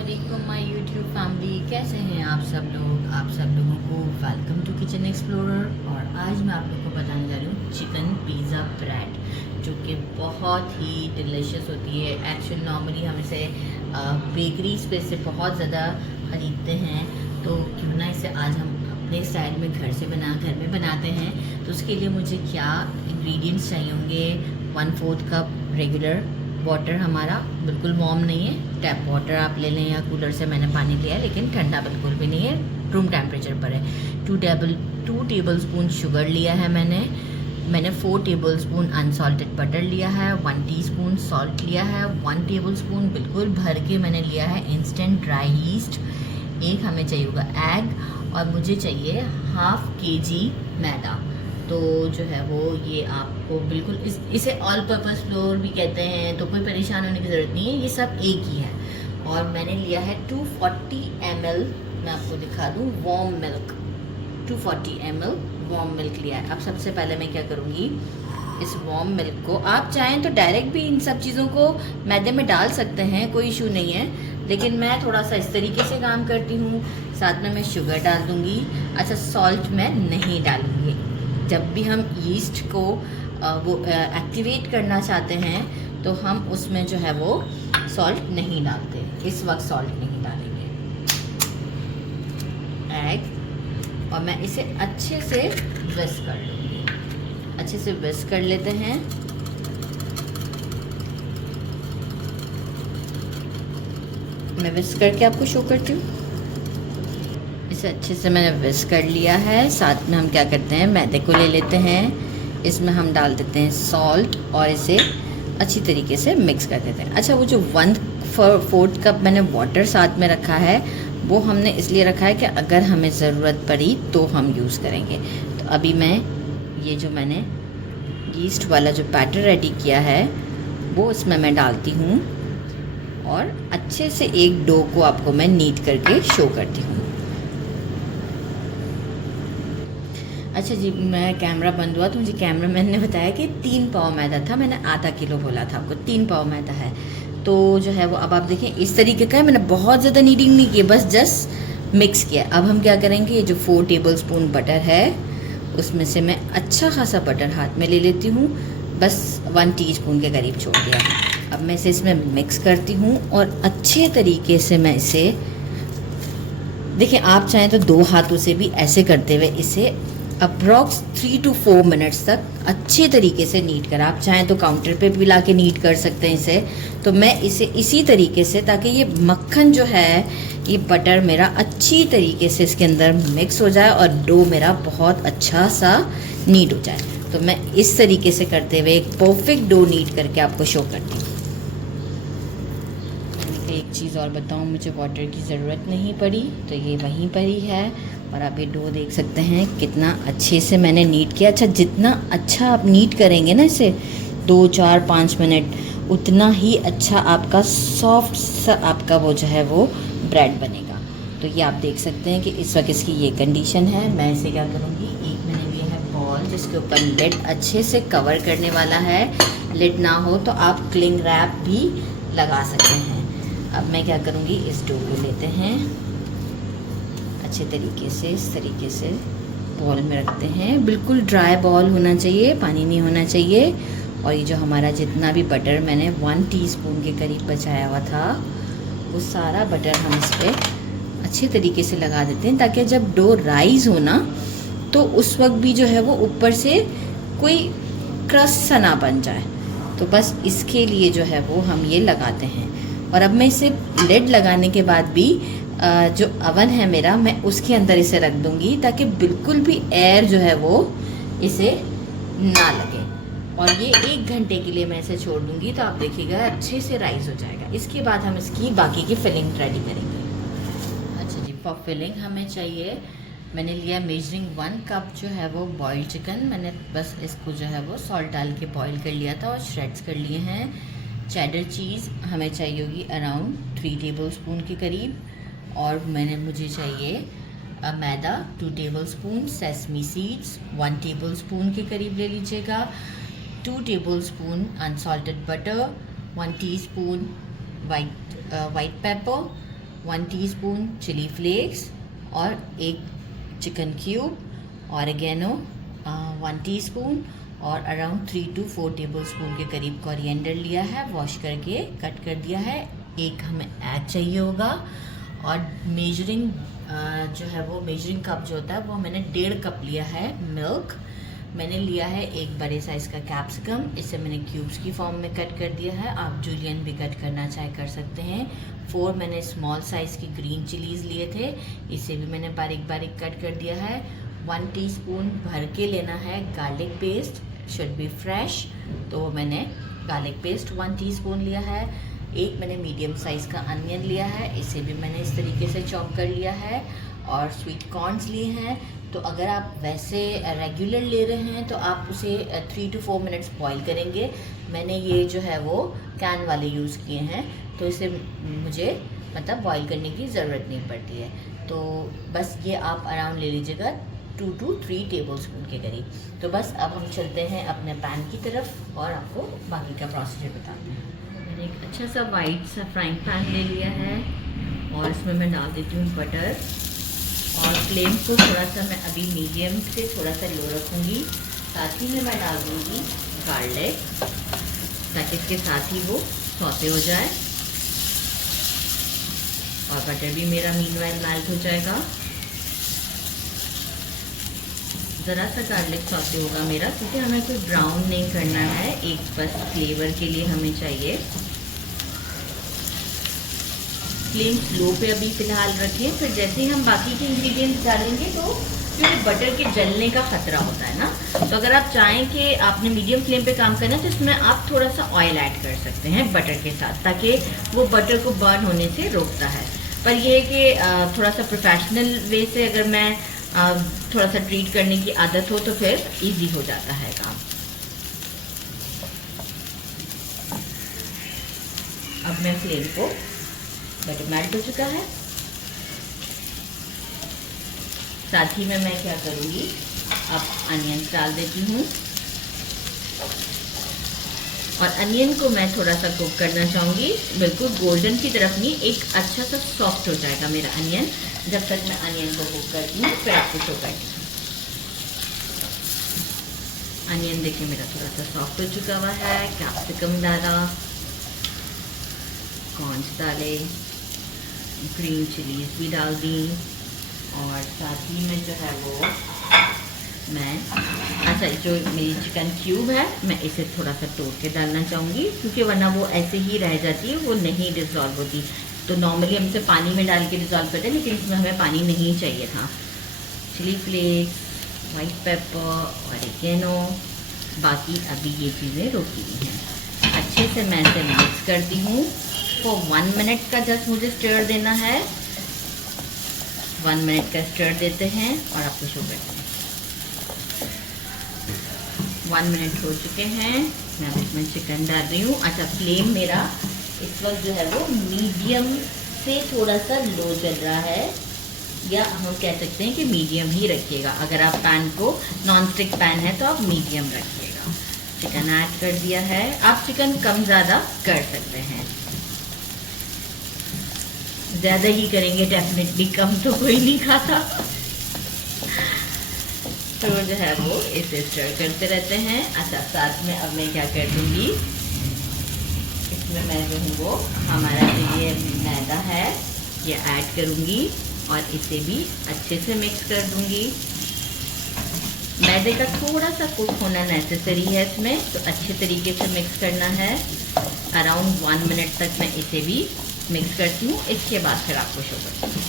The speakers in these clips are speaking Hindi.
अस्सलामुअलैकुम माय यूट्यूब फैमिली, कैसे हैं आप सब लोग। आप सब लोगों को वेलकम टू किचन एक्सप्लोरर। और आज मैं आप लोगों को बताने जा रही हूँ चिकन पिज़्ज़ा ब्रेड, जो कि बहुत ही डिलीशियस होती है। एक्चुअल नॉर्मली हम इसे बेकरीज पे से बहुत ज़्यादा ख़रीदते हैं, तो क्यों ना इसे आज हम अपने स्टाइल में घर में बनाते हैं। तो उसके लिए मुझे क्या इंग्रेडिएंट्स चाहिए होंगे। 1/4 कप रेगुलर वाटर, हमारा बिल्कुल वार्म नहीं है, टैप वाटर आप ले लें या कूलर से मैंने पानी लिया है, लेकिन ठंडा बिल्कुल भी नहीं है, रूम टेम्परेचर पर है। 2 टेबल स्पून शुगर लिया है मैंने 4 टेबल स्पून अनसॉल्टेड बटर लिया है, 1 टीस्पून सॉल्ट लिया है, 1 टेबल स्पून बिल्कुल भर के मैंने लिया है इंस्टेंट ड्राई ईस्ट। एक हमें चाहिए होगा एग, और मुझे चाहिए हाफ kg मैदा। तो जो है वो ये आपको बिल्कुल इसे ऑल पर्पस फ्लोर भी कहते हैं, तो कोई परेशान होने की ज़रूरत नहीं है, ये सब एक ही है। और मैंने लिया है 240 ml, मैं आपको दिखा दूँ, warm milk. 240 ml warm milk लिया है। अब सबसे पहले मैं क्या करूँगी, इस वार्म मिल्क को आप चाहें तो डायरेक्ट भी इन सब चीज़ों को मैदे में डाल सकते हैं, कोई इशू नहीं है, लेकिन मैं थोड़ा सा इस तरीके से काम करती हूँ। साथ में मैं शुगर डाल दूँगी। अच्छा, सॉल्ट मैं नहीं डालूँगी। जब भी हम यीस्ट को वो एक्टिवेट करना चाहते हैं, तो हम उसमें जो है वो सॉल्ट नहीं डालते। इस वक्त सॉल्ट नहीं डालेंगे। एग, और मैं इसे अच्छे से विस्क कर लूँगी। अच्छे से विस्क कर लेते हैं। मैं विस्क करके आपको शो करती हूँ। इसे अच्छे से मैंने विस्क कर लिया है। साथ में हम क्या करते हैं, मैदे को ले लेते हैं, इसमें हम डाल देते हैं सॉल्ट और इसे अच्छी तरीके से मिक्स कर देते हैं। अच्छा, वो जो 1/4 कप मैंने वाटर साथ में रखा है, वो हमने इसलिए रखा है कि अगर हमें ज़रूरत पड़ी तो हम यूज़ करेंगे। तो अभी मैं ये जो मैंने यीस्ट वाला जो बैटर रेडी किया है, वो इसमें मैं डालती हूँ, और अच्छे से एक डो को आपको मैं नीट करके शो करती हूँ। अच्छा जी, मैं कैमरा बंद हुआ तो मुझे कैमरा मैन ने बताया कि 3 पाव मैदा था, मैंने आधा किलो बोला था आपको, 3 पाव मैदा है। तो जो है वो अब आप देखें इस तरीके का है, मैंने बहुत ज़्यादा नीडिंग नहीं की, बस जस्ट मिक्स किया। अब हम क्या करेंगे, ये जो 4 टेबल स्पून बटर है, उसमें से मैं अच्छा खासा बटर हाथ में ले लेती हूँ, बस 1 टीस्पून के करीब छोड़ दिया। अब मैं इसे इसमें मिक्स करती हूँ, और अच्छे तरीके से मैं इसे, देखिए आप चाहें तो 2 हाथों से भी ऐसे करते हुए इसे अप्रॉक्स 3 to 4 मिनट्स तक अच्छे तरीके से नीट कर, आप चाहें तो काउंटर पे भी ला के नीट कर सकते हैं इसे। तो मैं इसे इसी तरीके से, ताकि ये मक्खन जो है, ये बटर मेरा अच्छी तरीके से इसके अंदर मिक्स हो जाए और डो मेरा बहुत अच्छा सा नीट हो जाए। तो मैं इस तरीके से करते हुए एक परफेक्ट डो नीट करके आपको शो करती हूँ। एक चीज़ और बताऊँ, मुझे वाटर की ज़रूरत नहीं पड़ी, तो ये वहीं पर ही है। और आप ये डो देख सकते हैं कितना अच्छे से मैंने नीट किया। अच्छा, जितना अच्छा आप नीट करेंगे ना इसे 2, 4, 5 मिनट, उतना ही अच्छा आपका सॉफ्ट सा आपका वो जो है वो ब्रेड बनेगा। तो ये आप देख सकते हैं कि इस वक्त इसकी ये कंडीशन है। मैं इसे क्या करूँगी, एक मैंने लिया है बॉल जिसके ऊपर लिड अच्छे से कवर करने वाला है। लिड ना हो तो आप क्लिंग रैप भी लगा सकते हैं। अब मैं क्या करूँगी, इस डो को लेते हैं, अच्छे तरीके से इस तरीके से बॉल में रखते हैं। बिल्कुल ड्राई बॉल होना चाहिए, पानी नहीं होना चाहिए। और ये जो हमारा जितना भी बटर मैंने 1 टीस्पून के करीब बचाया हुआ था, वो सारा बटर हम इस पर अच्छे तरीके से लगा देते हैं, ताकि जब डो राइज हो ना, तो उस वक्त भी जो है वो ऊपर से कोई क्रस्ट सा ना बन जाए। तो बस इसके लिए जो है वो हम ये लगाते हैं। और अब मैं इसे लिड लगाने के बाद भी जो अवन है मेरा, मैं उसके अंदर इसे रख दूंगी, ताकि बिल्कुल भी एयर जो है वो इसे ना लगे। और ये 1 घंटे के लिए मैं इसे छोड़ दूंगी, तो आप देखिएगा अच्छे से राइज हो जाएगा। इसके बाद हम इसकी बाकी की फिलिंग रेडी करेंगे। अच्छा जी, फॉर फिलिंग हमें चाहिए, मैंने लिया मेजरिंग 1 कप जो है वो बॉइल्ड चिकन। मैंने बस इसको जो है वो सॉल्ट डाल के बॉईल कर लिया था और श्रेड्स कर लिए हैं। चेडर चीज़ हमें चाहिए होगी अराउंड 3 टेबल स्पून के करीब। और मुझे चाहिए maida 2 table spoon, sesame seeds 1 table spoon के करीब ले लीजिएगा, 2 table spoon unsalted butter, 1 teaspoon white pepper, 1 teaspoon chilli flakes और 1 चिकन क्यूब, ऑरिगेनो 1 टीस्पून और अराउंड 3 to 4 टेबलस्पून के करीब कोरिएंडर लिया है, वॉश करके कट कर दिया है। एक हमें एग चाहिए होगा और मेजरिंग जो है वो मेजरिंग कप जो होता है वो मैंने 1.5 कप लिया है मिल्क। मैंने लिया है एक बड़े साइज़ का कैप्सिकम, इसे मैंने क्यूब्स की फॉर्म में कट कर दिया है, आप जूलियन भी कट करना चाहे कर सकते हैं। 4 मैंने स्मॉल साइज़ की ग्रीन चिलीज़ लिए थे, इसे भी मैंने बारीक बारीक कट कर दिया है। 1 टीस्पून भर के लेना है garlic paste, should be fresh, तो मैंने गार्लिक पेस्ट 1 टीस्पून लिया है। एक मैंने मीडियम साइज़ का अनियन लिया है, इसे भी मैंने इस तरीके से चॉप कर लिया है। और स्वीट कॉर्न्स लिए हैं, तो अगर आप वैसे रेगुलर ले रहे हैं तो आप उसे 3 to 4 मिनट्स बॉईल करेंगे। मैंने ये जो है वो कैन वाले यूज़ किए हैं, तो इसे मुझे मतलब बॉईल करने की ज़रूरत नहीं पड़ती है। तो बस ये आप अराउंड ले लीजिएगा 2 to 3 टेबलस्पून के करीब। तो बस अब हम चलते हैं अपने पैन की तरफ और आपको बाकी का प्रोसीजर बताते हैं। मैंने एक अच्छा सा वाइट सा फ्राइंग पैन ले लिया है और इसमें मैं डाल देती हूँ बटर, और फ्लेम को थोड़ा सा मैं अभी मीडियम से थोड़ा सा लो रखूँगी। साथ ही में मैं डाल दूँगी गार्लिक, ताकि इसके साथ ही वो सौते हो जाए और बटर भी मेरा मीनवाइल मेल्ट हो जाएगा। ज़रा सा गार्लिक सौते होगा मेरा, क्योंकि हमें कोई ब्राउन नहीं करना है, एक बस फ्लेवर के लिए हमें चाहिए। फ्लेम स्लो पे अभी फ़िलहाल रखें, फिर जैसे ही हम बाकी के इंग्रेडिएंट्स डालेंगे तो क्योंकि बटर के जलने का ख़तरा होता है ना, तो अगर आप चाहें कि आपने मीडियम फ्लेम पे काम करना है तो इसमें आप थोड़ा सा ऑयल ऐड कर सकते हैं बटर के साथ, ताकि वो बटर को बर्न होने से रोकता है। पर यह है कि थोड़ा सा प्रोफेशनल वे से अगर मैं थोड़ा सा ट्रीट करने की आदत हो तो फिर ईजी हो जाता है काम। अब मैं फ्लेम को, बटर मेल्ट हो चुका है, साथ ही में मैं क्या करूँगी, अब अनियन डाल देती हूँ और अनियन को मैं थोड़ा सा कुक करना चाहूँगी, बिल्कुल गोल्डन की तरफ नहीं, एक अच्छा सा सॉफ्ट हो जाएगा मेरा अनियन। जब तक मैं अनियन को कुक करती हूँ फिर आपको शो करती हूँ। अनियन देखिए मेरा थोड़ा सा सॉफ्ट हो चुका हुआ है, कैप्सिकम डाला, कॉर्न्स डाले, ग्रीन चिलीज भी डाल दी और साथ ही में जो है वो मैं अच्छा जो मेरी चिकन क्यूब है मैं इसे थोड़ा सा तोड़ के डालना चाहूँगी, क्योंकि वरना वो ऐसे ही रह जाती है, वो नहीं डिज़ोल्व होती। तो नॉर्मली हम इसे पानी में डाल के डिज़ोल्व करते हैं, लेकिन इसमें हमें पानी नहीं चाहिए था। Chilli flakes, white pepper, oregano, बाकी अभी ये चीज़ें रोकी हुई हैं। अच्छे से मैं इसे मिक्स करती हूँ। तो 1 मिनट का जस्ट मुझे स्टर देना है, 1 मिनट का स्टर देते हैं और आपको शो करते हैं। 1 मिनट हो चुके हैं, मैं इसमें चिकन डाल रही हूँ। अच्छा, फ्लेम मेरा इस वक्त जो है वो मीडियम से थोड़ा सा लो चल रहा है, या हम कह सकते हैं कि मीडियम ही रखिएगा। अगर आप पैन को नॉन स्टिक पैन है तो आप मीडियम रखिएगा। चिकन ऐड कर दिया है, आप चिकन कम ज़्यादा कर सकते हैं, ज़्यादा ही करेंगे डेफिनेटली, कम तो कोई नहीं खाता। तो जो है वो इसे स्टर करते रहते हैं। अच्छा, साथ में अब मैं क्या कर दूँगी, इसमें मैं जो हूँ वो हमारा जो ये मैदा है ये ऐड करूँगी और इसे भी अच्छे से मिक्स कर दूँगी। मैदे का थोड़ा सा कुक होना नेसेसरी है इसमें, तो अच्छे तरीके से मिक्स करना है। अराउंड 1 मिनट तक मैं इसे भी मिक्स करती हूँ, इसके बाद फिर आपको शो करती हूँ।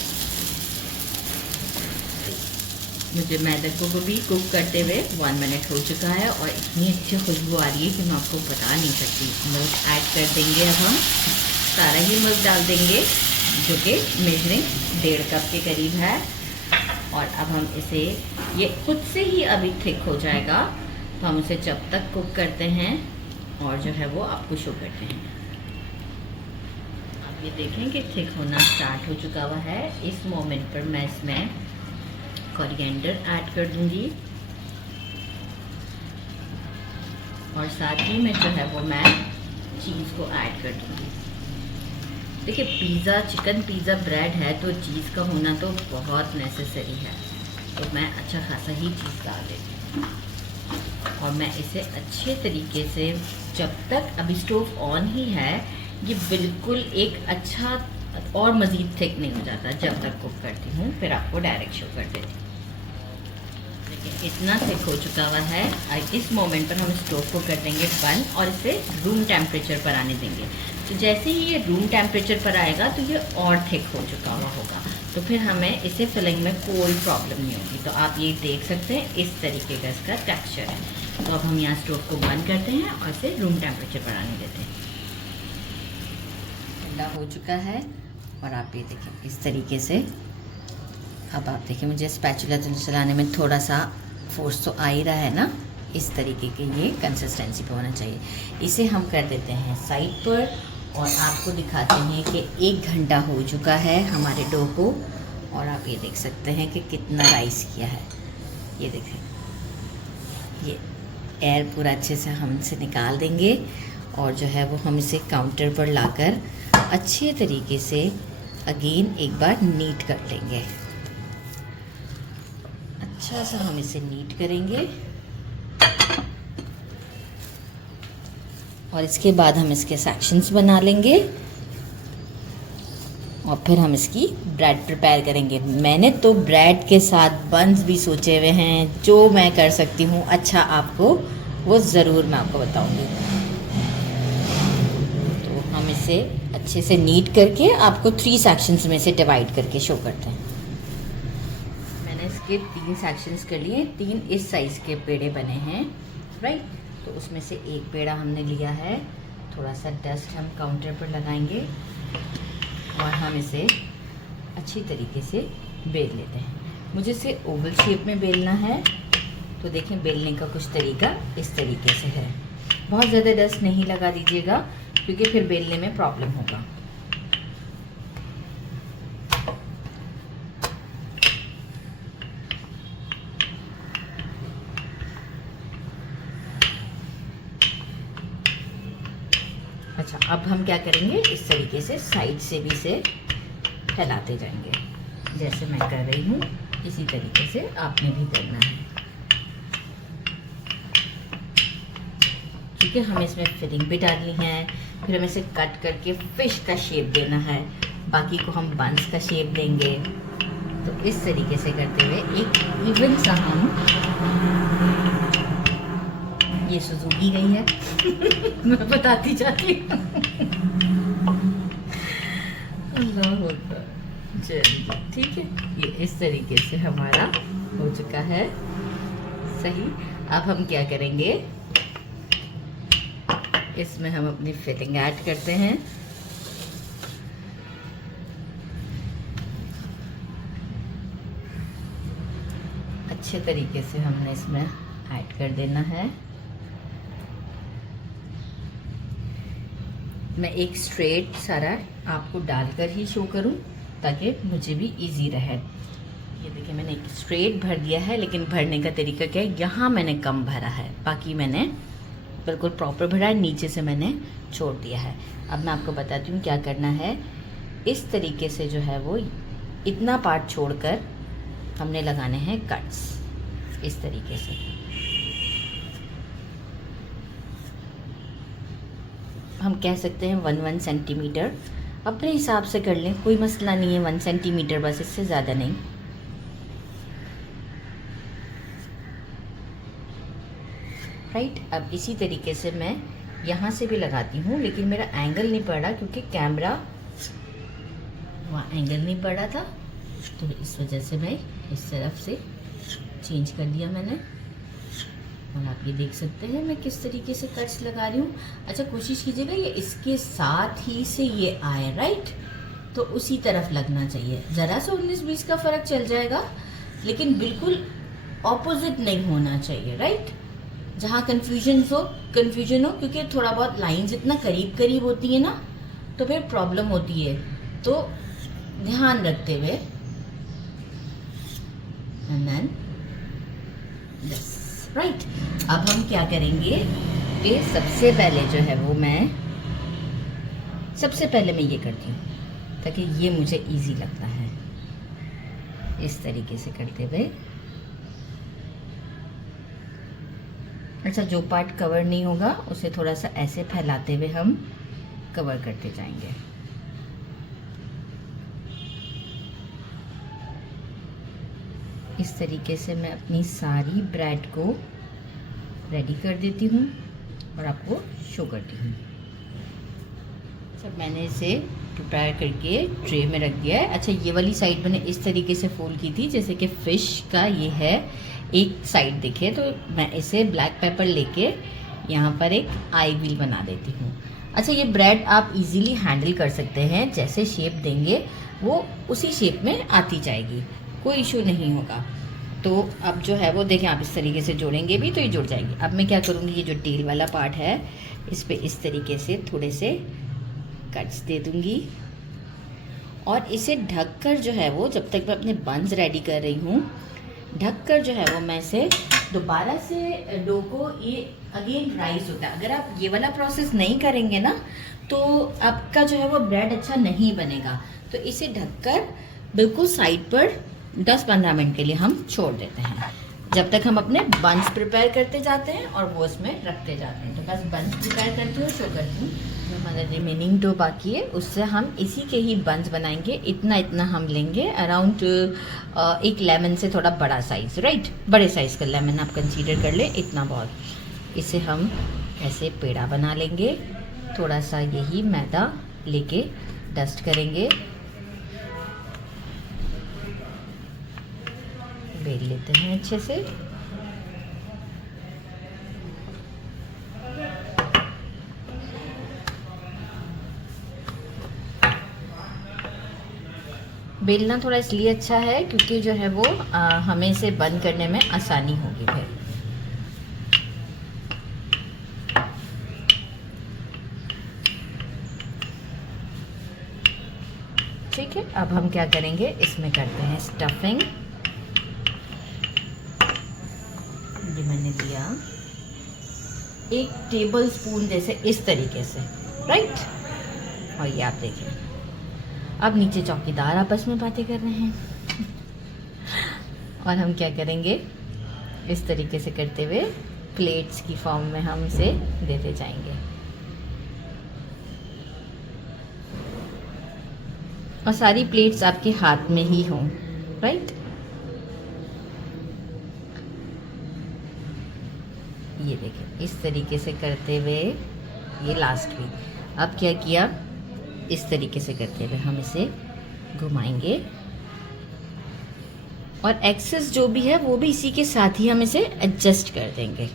मुझे मैदे को भी कुक करते हुए 1 मिनट हो चुका है और इतनी अच्छी खुशबू आ रही है कि मैं आपको बता नहीं सकती। मिल्क ऐड कर देंगे, अब हम सारा ही मिल्क डाल देंगे, जो कि मेजरिंग 1.5 कप के करीब है। और अब हम इसे, ये खुद से ही अभी थिक हो जाएगा, तो हम इसे जब तक कुक करते हैं और जो है वो आपको शो करते हैं। अब ये देखें कि थिक होना स्टार्ट हो चुका हुआ है। इस मोमेंट पर मैं इसमें कोरिएंडर ऐड कर दूंगी और साथ ही में जो है वो मैं चीज़ को ऐड कर दूंगी। देखिए पिज़्ज़ा, चिकन पिज़्ज़ा ब्रेड है तो चीज़ का होना तो बहुत नेसेसरी है, तो मैं अच्छा खासा ही चीज़ डाल देती हूँ। और मैं इसे अच्छे तरीके से, जब तक अभी स्टोव ऑन ही है, ये बिल्कुल एक अच्छा और मज़ीद थिक नहीं हो जाता जब तक कुक करती हूँ, फिर आपको डायरेक्ट शो कर देती हूँ। देखिए इतना थिक हो चुका हुआ है। इस मोमेंट पर हम स्टोव को कर देंगे बंद और इसे रूम टेम्परेचर पर आने देंगे। तो जैसे ही ये रूम टेम्परेचर पर आएगा तो ये और थिक हो चुका हुआ होगा, तो फिर हमें इसे फिलिंग में कोई प्रॉब्लम नहीं होगी। तो आप ये देख सकते हैं इस तरीके का इसका टेक्सचर है। तो अब हम यहाँ स्टोव को बंद करते हैं और इसे रूम टेम्परेचर पर आने देते हैं। ठंडा हो चुका है और आप ये देखें इस तरीके से। अब आप देखिए मुझे स्पैचुला चलाने में थोड़ा सा फोर्स तो आ ही रहा है ना, इस तरीके के ये कंसिस्टेंसी पे होना चाहिए। इसे हम कर देते हैं साइड पर और आपको दिखाते हैं कि 1 घंटा हो चुका है हमारे डो को। और आप ये देख सकते हैं कि कितना राइस किया है। ये देखें, ये एयर पूरा अच्छे से हम इसे निकाल देंगे और जो है वो हम इसे काउंटर पर लाकर अच्छे तरीके से अगेन एक बार नीट कर लेंगे। अच्छा सा हम इसे नीट करेंगे और इसके बाद हम इसके सेक्शंस बना लेंगे और फिर हम इसकी ब्रेड प्रिपेयर करेंगे। मैंने तो ब्रेड के साथ बन्स भी सोचे हुए हैं, जो मैं कर सकती हूँ अच्छा आपको वो ज़रूर मैं आपको बताऊँगी। तो हम इसे अच्छे से नीट करके आपको 3 सेक्शंस में से डिवाइड करके शो करते हैं। मैंने इसके 3 सेक्शंस कर लिए, 3 इस साइज़ के पेड़े बने हैं, राइट। तो उसमें से एक पेड़ा हमने लिया है, थोड़ा सा डस्ट हम काउंटर पर लगाएंगे और हम इसे अच्छी तरीके से बेल लेते हैं। मुझे इसे ओवल शेप में बेलना है, तो देखें बेलने का कुछ तरीका इस तरीके से है। बहुत ज़्यादा डस्ट नहीं लगा दीजिएगा क्योंकि फिर बेलने में प्रॉब्लम होगा। अच्छा, अब हम क्या करेंगे, इस तरीके से साइड से भी इसे फैलाते जाएंगे। जैसे मैं कर रही हूँ इसी तरीके से आपने भी करना है, क्योंकि हमें इसमें फिलिंग भी डालनी है। फिर हमें इसे कट करके फिश का शेप देना है, बाकी को हम बंस का शेप देंगे। तो इस तरीके से करते हुए एक इवन सा हम, ये सुजुकी गई है मैं बताती जाती हूँ अल्लाह होता, चलिए ठीक है। ये इस तरीके से हमारा हो चुका है सही। अब हम क्या करेंगे, इसमें हम अपनी फिलिंग ऐड करते हैं। अच्छे तरीके से हमने इसमें ऐड कर देना है। मैं एक स्ट्रेट सारा आपको डालकर ही शो करूं ताकि मुझे भी इजी रहे। ये देखिए मैंने एक स्ट्रेट भर दिया है, लेकिन भरने का तरीका क्या है, यहाँ मैंने कम भरा है, बाकी मैंने बिल्कुल प्रॉपर भरा है, नीचे से मैंने छोड़ दिया है। अब मैं आपको बताती हूँ क्या करना है। इस तरीके से जो है वो इतना पार्ट छोड़कर हमने लगाने हैं कट्स, इस तरीके से। हम कह सकते हैं 1 सेंटीमीटर, अपने हिसाब से कर लें, कोई मसला नहीं है। 1 सेंटीमीटर बस, इससे ज़्यादा नहीं। राइट, अब इसी तरीके से मैं यहाँ से भी लगाती हूँ, लेकिन मेरा एंगल नहीं पड़ा क्योंकि कैमरा वहाँ एंगल नहीं पड़ा था, तो इस वजह से मैं इस तरफ से चेंज कर दिया मैंने। और आप ये देख सकते हैं मैं किस तरीके से कट्स लगा रही हूँ। अच्छा, कोशिश कीजिएगा ये इसके साथ ही से ये आए, राइट, तो उसी तरफ लगना चाहिए। ज़रा सा 19-20 का फ़र्क चल जाएगा, लेकिन बिल्कुल ऑपोजिट नहीं होना चाहिए, राइट। जहाँ कन्फ्यूजन हो, क्योंकि थोड़ा बहुत लाइंस इतना करीब करीब होती है ना, तो फिर प्रॉब्लम होती है, तो ध्यान रखते हुए। And then this, right. अब हम क्या करेंगे कि सबसे पहले जो है वो सबसे पहले मैं ये करती हूँ, ताकि ये मुझे इजी लगता है इस तरीके से करते हुए। अच्छा, जो पार्ट कवर नहीं होगा उसे थोड़ा सा ऐसे फैलाते हुए हम कवर करते जाएंगे। इस तरीके से मैं अपनी सारी ब्रेड को रेडी कर देती हूँ और आपको शो करती हूँ। सब मैंने इसे प्रिपेयर करके ट्रे में रख दिया है। अच्छा, ये वाली साइड मैंने इस तरीके से फोल्ड की थी जैसे कि फ़िश का ये है एक साइड दिखे, तो मैं इसे ब्लैक पेपर लेके यहाँ पर एक आई व्हील बना देती हूँ। अच्छा, ये ब्रेड आप इजीली हैंडल कर सकते हैं, जैसे शेप देंगे वो उसी शेप में आती जाएगी, कोई इशू नहीं होगा। तो अब जो है वो देखें, आप इस तरीके से जोड़ेंगे भी तो ये जुड़ जाएगी। अब मैं क्या करूँगी, ये जो टेल वाला पार्ट है इस पे इस तरीके से थोड़े से कट्स दे दूँगी और इसे ढककर जो है वो, जब तक मैं अपने बंस रेडी कर रही हूँ, ढककर जो है वो मैं इसे दोबारा से डो को, ये अगेन राइस होता है, अगर आप ये वाला प्रोसेस नहीं करेंगे ना तो आपका जो है वो ब्रेड अच्छा नहीं बनेगा। तो इसे ढककर बिल्कुल साइड पर 10-15 मिनट के लिए हम छोड़ देते हैं, जब तक हम अपने बंस प्रिपेयर करते जाते हैं और वो इसमें रखते जाते हैं। तो बस बंस प्रिपेयर करती हूँ, शो करती हूँ। हमारा रिमेनिंग डो बाकी है, उससे हम इसी के ही बंस बनाएंगे। इतना इतना हम लेंगे, अराउंड एक लेमन से थोड़ा बड़ा साइज़, राइट, बड़े साइज़ का लेमन आप कंसीडर कर ले, इतना बहुत। इसे हम ऐसे पेड़ा बना लेंगे, थोड़ा सा यही मैदा लेके डस्ट करेंगे, बेल लेते हैं अच्छे से। बेलना थोड़ा इसलिए अच्छा है क्योंकि जो है वो हमें इसे बंद करने में आसानी होगी फिर। ठीक है, अब हम क्या करेंगे, इसमें करते हैं स्टफिंग। ये मैंने लिया 1 टेबल स्पून जैसे इस तरीके से, राइट, और ये आप देखें। अब नीचे चौकीदार आपस में बातें कर रहे हैं और हम क्या करेंगे, इस तरीके से करते हुए प्लेट्स की फॉर्म में हम इसे देते जाएंगे और सारी प्लेट्स आपके हाथ में ही हों, राइट। ये देखें, इस तरीके से करते हुए, ये लास्ट भी। अब क्या किया, इस तरीके से करते हुए हम इसे घुमाएंगे और एक्सेस जो भी है वो भी इसी के साथ ही हम इसे एडजस्ट कर देंगे।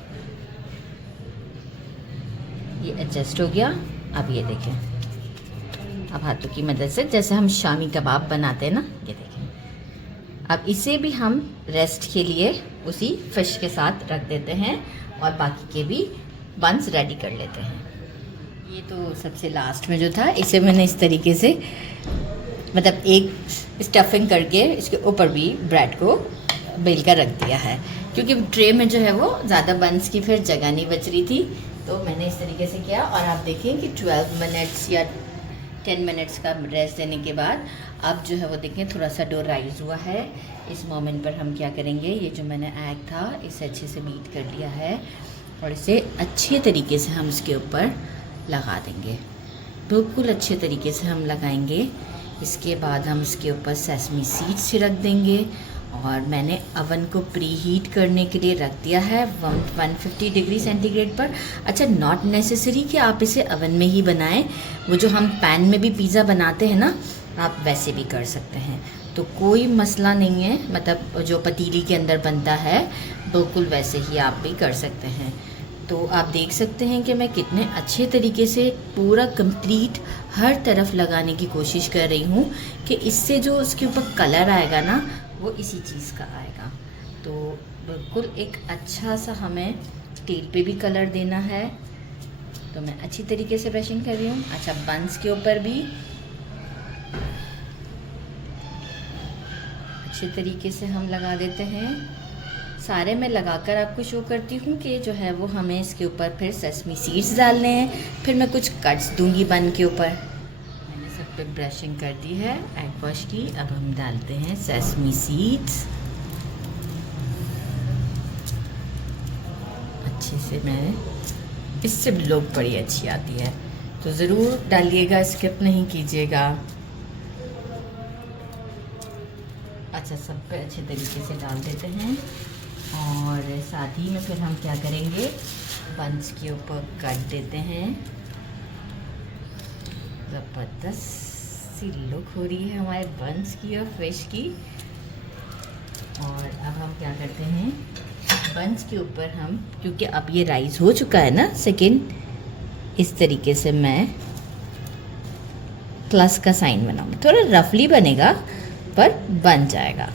ये एडजस्ट हो गया। अब ये देखें, अब हाथों की मदद से जैसे हम शामी कबाब बनाते हैं ना, ये देखें। अब इसे भी हम रेस्ट के लिए उसी फिश के साथ रख देते हैं और बाकी के भी बंस रेडी कर लेते हैं। ये तो सबसे लास्ट में जो था, इसे मैंने इस तरीके से, मतलब एक स्टफिंग करके इसके ऊपर भी ब्रेड को बेल कर रख दिया है, क्योंकि ट्रे में जो है वो ज़्यादा बंस की फिर जगह नहीं बच रही थी, तो मैंने इस तरीके से किया। और आप देखें कि 12 मिनट्स या 10 मिनट्स का रेस्ट देने के बाद अब जो है वो देखें थोड़ा सा डो राइज हुआ है। इस मोमेंट पर हम क्या करेंगे, ये जो मैंने एग था इसे अच्छे से बीट कर लिया है और इसे अच्छे तरीके से हम इसके ऊपर लगा देंगे, बिल्कुल अच्छे तरीके से हम लगाएंगे। इसके बाद हम इसके ऊपर सेसमी सीड्स छिड़क देंगे और मैंने अवन को प्री हीट करने के लिए रख दिया है 150 डिग्री सेंटीग्रेड पर। अच्छा, नॉट नेसेसरी कि आप इसे अवन में ही बनाएं, वो जो हम पैन में भी पिज़्ज़ा बनाते हैं ना, आप वैसे भी कर सकते हैं, तो कोई मसला नहीं है। मतलब जो पतीली के अंदर बनता है बिल्कुल वैसे ही आप भी कर सकते हैं। तो आप देख सकते हैं कि मैं कितने अच्छे तरीके से पूरा कंप्लीट हर तरफ लगाने की कोशिश कर रही हूँ कि इससे जो उसके ऊपर कलर आएगा ना वो इसी चीज़ का आएगा। तो बिल्कुल एक अच्छा सा हमें टेल पे भी कलर देना है, तो मैं अच्छी तरीके से ब्रशिंग कर रही हूँ। अच्छा, बंस के ऊपर भी अच्छे तरीके से हम लगा देते हैं। सारे में लगाकर आपको शो करती हूँ कि जो है वो हमें इसके ऊपर फिर सेसमी सीड्स डालने हैं, फिर मैं कुछ कट्स दूंगी बन के ऊपर। मैंने सब पे ब्रशिंग कर दी है एग वॉश की। अब हम डालते हैं सेसमी सीड्स। अच्छे से मैं, इससे लुक बड़ी अच्छी आती है, तो ज़रूर डालिएगा, स्किप नहीं कीजिएगा। अच्छा, सब पे अच्छे तरीके से डाल देते हैं। और साथ ही में फिर हम क्या करेंगे, बंस के ऊपर काट देते हैं। ज़बरदस्त सी लुक हो रही है हमारे बंस की और फिश की। और अब हम क्या करते हैं, बंस के ऊपर हम, क्योंकि अब ये राइस हो चुका है ना सेकंड, इस तरीके से मैं प्लस का साइन बनाऊंगी। थोड़ा रफली बनेगा पर बन जाएगा।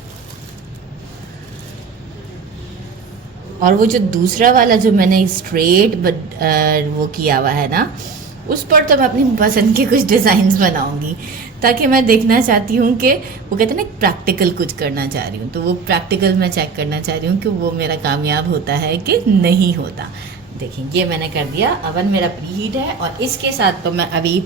और वो जो दूसरा वाला जो मैंने स्ट्रेट वो किया हुआ है ना, उस पर तो मैं अपनी पसंद के कुछ डिज़ाइंस बनाऊंगी, ताकि मैं देखना चाहती हूँ कि वो कहते हैं ना प्रैक्टिकल कुछ करना चाह रही हूँ, तो वो प्रैक्टिकल मैं चेक करना चाह रही हूँ कि वो मेरा कामयाब होता है कि नहीं होता। देखिए ये मैंने कर दिया, अवन मेरा प्री हीट है। और इसके साथ तो मैं अभी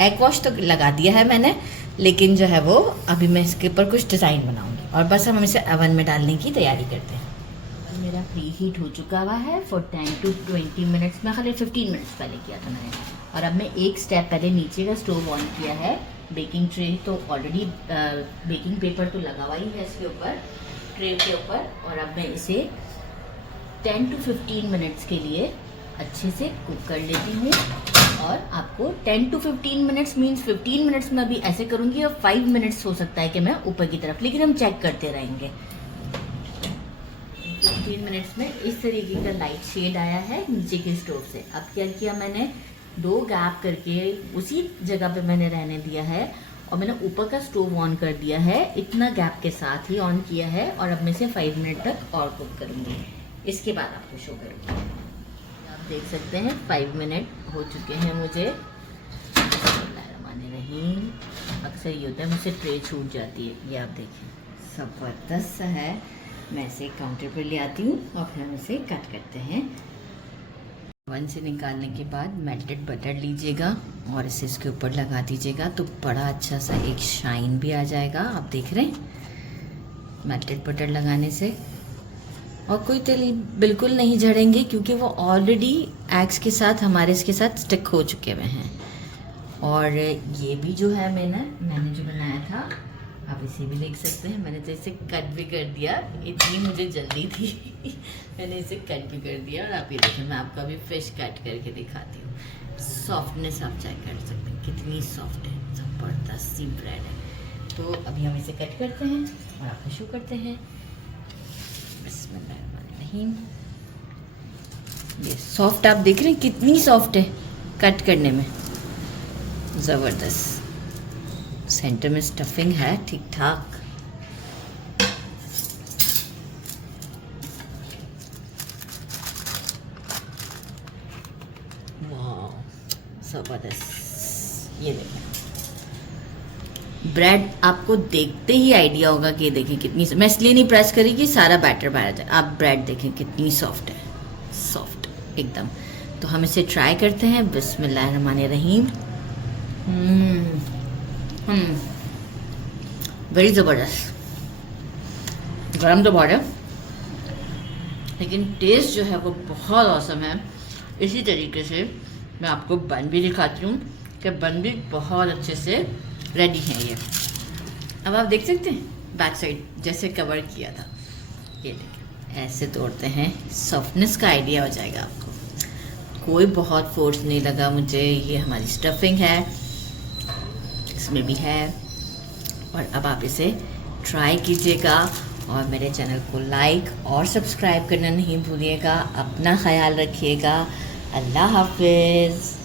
एग वॉश तो लगा दिया है मैंने, लेकिन जो है वो अभी मैं इसके ऊपर कुछ डिज़ाइन बनाऊँगी। और बस हम इसे अवन में डालने की तैयारी करते हैं। मेरा प्री हीट हो चुका हुआ है फॉर 10 to 20 मिनट्स में, खाली 15 मिनट्स पहले किया था मैंने। और अब मैं एक स्टेप पहले नीचे का स्टोव ऑन किया है। बेकिंग ट्रे तो ऑलरेडी बेकिंग पेपर तो लगा हुआ ही है इसके ऊपर, ट्रे के ऊपर। और अब मैं इसे 10 to 15 मिनट्स के लिए अच्छे से कुक कर लेती हूँ। और आपको 10 to 15 मिनट्स मीन्स 15 मिनट्स में अभी ऐसे करूँगी, और 5 मिनट्स हो सकता है कि मैं ऊपर की तरफ, लेकिन हम चेक करते रहेंगे। 15 मिनट्स में इस तरीके का लाइट शेड आया है नीचे के स्टोव से। अब क्या किया मैंने, 2 गैप करके उसी जगह पे मैंने रहने दिया है, और मैंने ऊपर का स्टोव ऑन कर दिया है, इतना गैप के साथ ही ऑन किया है। और अब मैं इसे 5 मिनट तक और कुक करूँगी, इसके बाद आपको शो करूँगी। आप देख सकते हैं 5 मिनट हो चुके हैं मुझे। बिस्मिल्लाहिर्रहमानिर्रहीम। अक्सर ये होता है मुझसे ट्रे छूट जाती है, ये आप देखें ज़बरदस्त है। मैं इसे काउंटर पर ले आती हूँ और फिर हम इसे कट करते हैं। ओवन से निकालने के बाद मेल्टेड बटर लीजिएगा और इसे इसके ऊपर लगा दीजिएगा, तो बड़ा अच्छा सा एक शाइन भी आ जाएगा। आप देख रहे हैं मेल्टेड बटर लगाने से। और कोई तेल बिल्कुल नहीं झड़ेंगे, क्योंकि वो ऑलरेडी एग्स के साथ हमारे इसके साथ स्टिक हो चुके हुए हैं। और ये भी जो है मैंने जो बनाया था, आप इसे भी देख सकते हैं। मैंने तो इसे कट भी कर दिया, इतनी मुझे जल्दी थी मैंने इसे कट भी कर दिया। और आप ये देखें, मैं आपको अभी फिश कट करके दिखाती हूँ। सॉफ्टनेस आप चेक कर सकते हैं, कितनी सॉफ्ट है, ज़बरदस्त सी ब्रेड है। तो अभी हम इसे कट करते हैं और आपको शो करते हैं। बिस्मिल्लाहिर्रहमानिर्रहीम। ये सॉफ्ट आप देख रहे हैं कितनी सॉफ्ट है कट करने में, ज़बरदस्त। सेंटर में स्टफिंग है ठीक ठाक। वाह ज़बरदस्त। ये देखें ब्रेड, आपको देखते ही आइडिया होगा कि देखें कितनी, मैं इसलिए नहीं प्रेस करी कि सारा बैटर बाहर आ जाए। आप ब्रेड देखें कितनी सॉफ्ट है, सॉफ्ट एकदम। तो हम इसे ट्राई करते हैं। बिस्मिल्लाहिर्रहमानिर्रहीम। बड़ी ज़बरदस्त। गरम तो बहुत है, लेकिन टेस्ट जो है वो बहुत औसम है। इसी तरीके से मैं आपको बन भी दिखाती हूँ कि बन भी बहुत अच्छे से रेडी है ये। अब आप देख सकते हैं बैक साइड जैसे कवर किया था, ये देखिए ऐसे तोड़ते हैं, सॉफ्टनेस का आइडिया हो जाएगा आपको। कोई बहुत फोर्स नहीं लगा मुझे। ये हमारी स्टफिंग है, इसमें भी है। और अब आप इसे ट्राई कीजिएगा और मेरे चैनल को लाइक और सब्सक्राइब करना नहीं भूलिएगा। अपना ख्याल रखिएगा। अल्लाह हाफिज़।